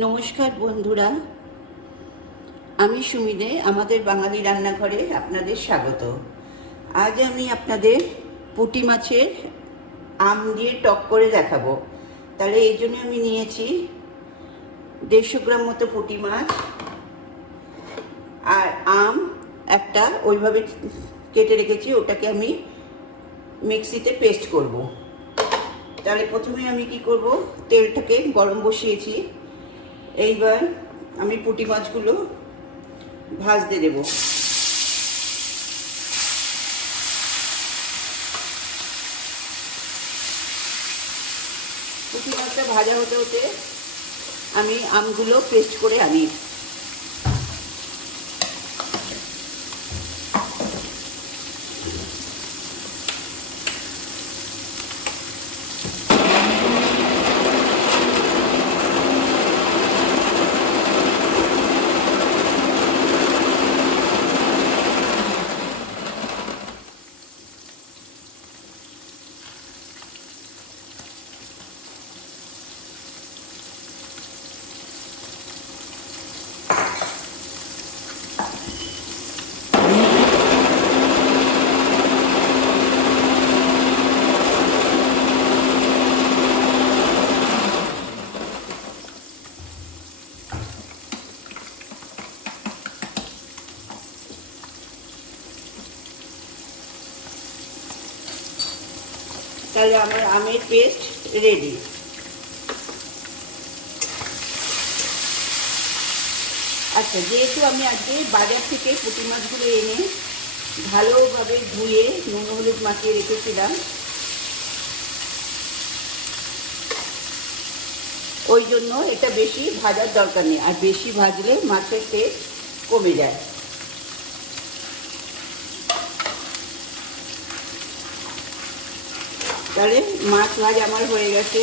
নমস্কার বন্ধুরা, আমি সুমি দে। আমাদের বাঙালি রান্নাঘরে আপনাদের স্বাগত। আজ আমি আপনাদের পুঁটি মাছের আম দিয়ে টক করে দেখাবো। তাহলে এই জন্য আমি নিয়েছি 150 গ্রাম মতো পুঁটি মাছ আর আম একটা ওইভাবে কেটে রেখেছি, ওটাকে আমি মিক্সিতে পেস্ট করব। তাহলে প্রথমে আমি কি করব, তেলটাকে গরম বসিয়েছি। এইবার আমি পুঁটি মাছগুলো ভাজতে দেব। পুঁটি মাছটা ভাজা হতে হতে আমি আমগুলো পেস্ট করে আনি। তাহলে আমার আমের পেস্ট রেডি। আচ্ছা, যেহেতু আমি আজকে বাজার থেকে পুঁটি মাছগুলো এনে ভালোভাবে ধুয়ে নুন হলুদ মাখিয়ে রেখেছিলাম, ওই জন্য এটা বেশি ভাজার দরকার নেই, আর বেশি ভাজলে মাছের টেস্ট কমে যায়। তাহলে মাছ ভাজা আমার হয়ে গেছে।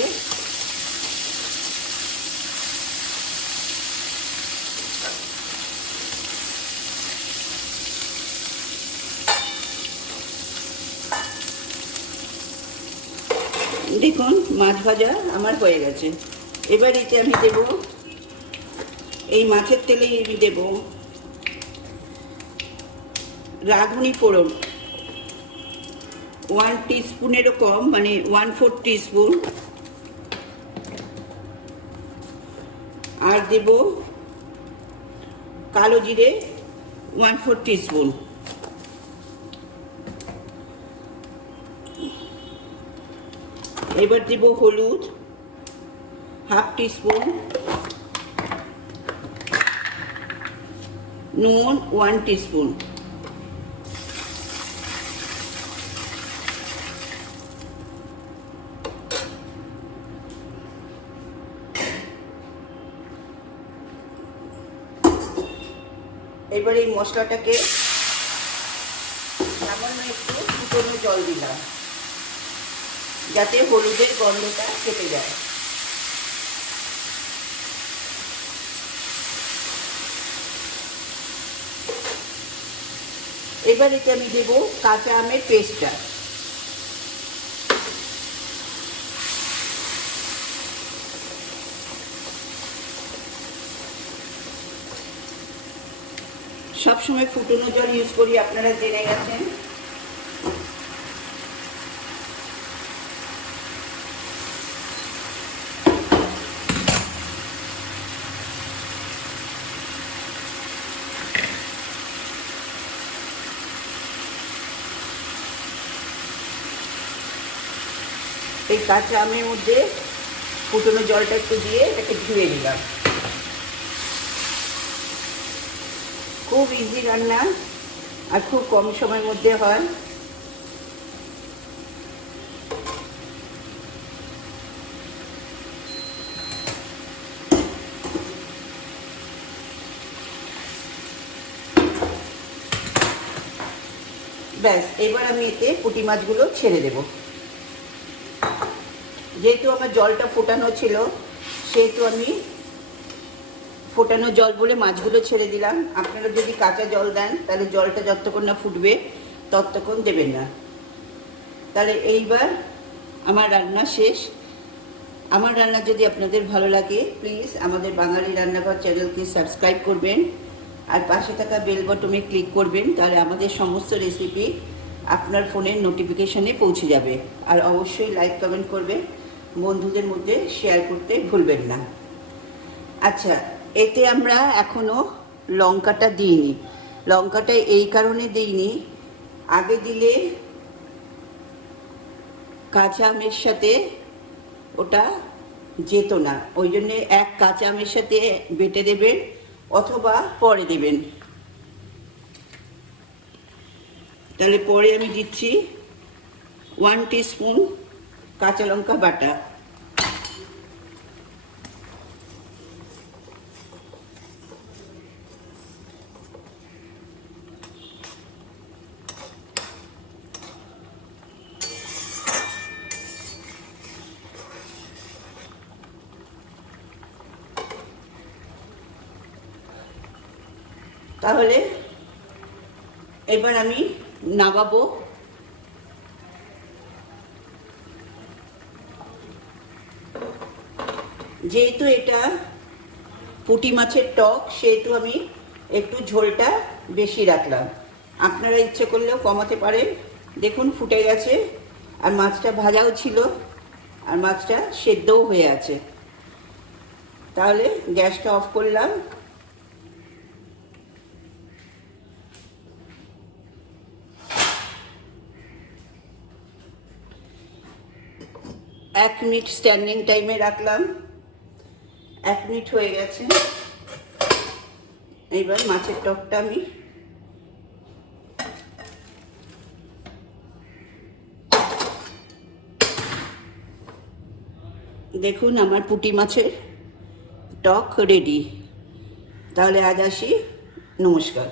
দেখুন, মাছ ভাজা আমার হয়ে গেছে। এবার এতে আমি দেব, এই মাছের তেলেই আমি দেব রাঁধুনি ফোড়ন 1 টিস্পুনেরও কম, মানে 1/4 টিস্পুন। আর দেব কালো জিরে 1/4 টিস্পুন। এবার দেব হলুদ 1/2 টিস্পুন, নুন 1 টিস্পুন। এবার এই মশলাটাকে সামান্য একটু ফুটনো জল দিলাম, যাতে হলুদের গন্ধটা কেটে যায়। এবার এতে আমি দেব কাঁচা আমের পেস্টটা। সবসময় ফুটনো জল ইউজ করি, আপনারা জেনে গেছেন। এই কাঁচা আমের মধ্যে ফুটনো জলটা একটু দিয়ে এটাকে ধুয়ে নিলাম। খুব ইজি রান্না আর খুব কম সময়ের মধ্যে হয়। ব্যাস, এবার আমি এতে পুঁটি মাছগুলো ছেড়ে দেব। যেহেতু আমার জলটা ফোটানো ছিল, সেহেতু আমি ফোটানো জল বলে মাছগুলো ছেড়ে দিলাম। আপনারা যদি কাঁচা জল দেন, তাহলে জলটা যতক্ষণ না ফুটবে ততক্ষণ দেবেন না। তাহলে এইবার আমার রান্না শেষ। আমার রান্না যদি আপনাদের ভালো লাগে প্লিজ আমাদের বাঙালি রান্নাঘর চ্যানেলকে সাবস্ক্রাইব করবেন আর পাশে থাকা বেল বটনে ক্লিক করবেন, তাহলে আমাদের সমস্ত রেসিপি আপনার ফোনের নোটিফিকেশনে পৌঁছে যাবে। আর অবশ্যই লাইক কমেন্ট করবেন, বন্ধুদের মধ্যে শেয়ার করতে ভুলবেন না। আচ্ছা, এতে আমরা এখনও লঙ্কাটা দিইনি। লঙ্কাটা এই কারণে দিইনি, আগে দিলে কাঁচা আমের সাথে ওটা যেত না, ওই জন্যে এক কাঁচা আমের সাথে বেটে দেবেন অথবা পরে দেবেন। তাহলে পরে আমি দিচ্ছি 1 টিস্পুন কাঁচা লঙ্কা বাটা। তাহলে এবার আমি নামাবো। যেহেতু এটা পুঁটি মাছের টক, সেহেতু আমি একটু ঝোলটা বেশি রাখলাম। আপনারা ইচ্ছে করলেও কমাতে পারেন। দেখুন ফুটে গেছে, আর মাছটা ভাজাও ছিল, আর মাছটা সেদ্ধও হয়ে আছে। তাহলে গ্যাসটা অফ করলাম। এক মিনিট স্ট্যান্ডিং টাইমে রাখলাম। 1 মিনিট হয়ে গেছে। এইবার মাছের টকটা আমি দেখুন, আমার পুঁটি মাছের টক রেডি। তাহলে আজ আসি, নমস্কার।